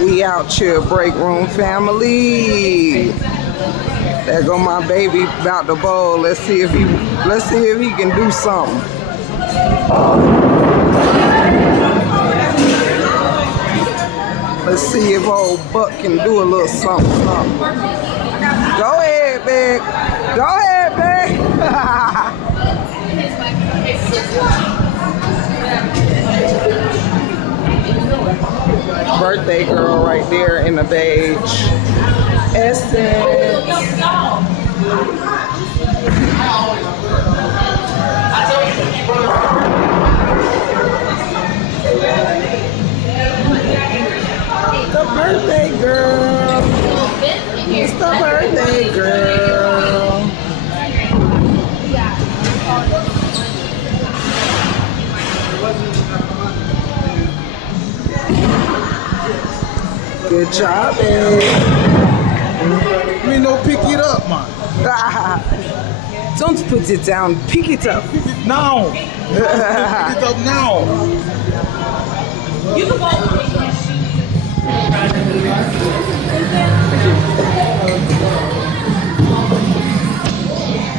We out here, break room family. There go my baby about to bowl. Let's see if he can do something. Let's see if old Buck can do a little something. Go ahead, big. Go ahead, big. Birthday girl right there in the beige. Essence. The birthday girl. It's the birthday girl. Good job, babe. You ain't no pick it up, man. Don't put it down. Pick it up. Pick it now. Pick it up now. You can vote.